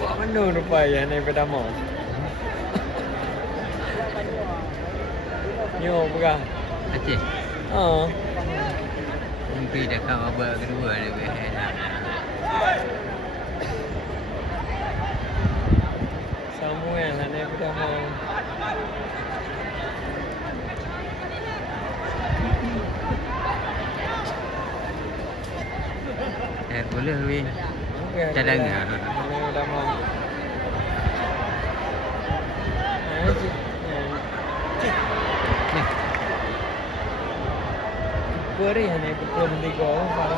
Buat mana rupanya naik pertama? Yo, bukan. Aceh. Oh. Mimpi dah kau babak kedua dia behel. Samuel lah naik pertama. Boleh weh. Cadangan. Naik pertama. Beri naik pukul 3 parah.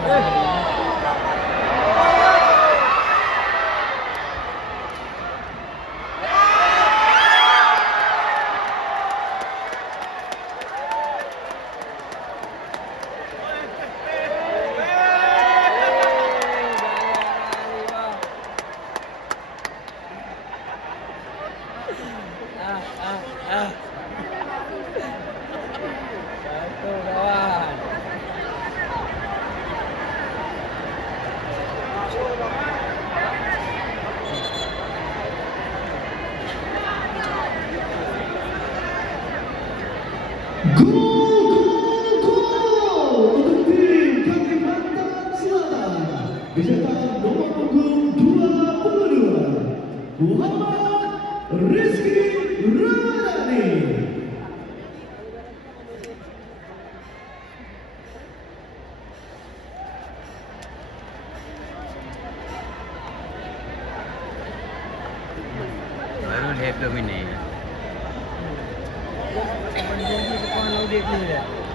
Satu kawan. Gol untuk tim Kalimantan Selatan dicetak nomor punggung 22 Rizki Ramadhani. Baru lihat 2 minit. Janji depan audit ni dah.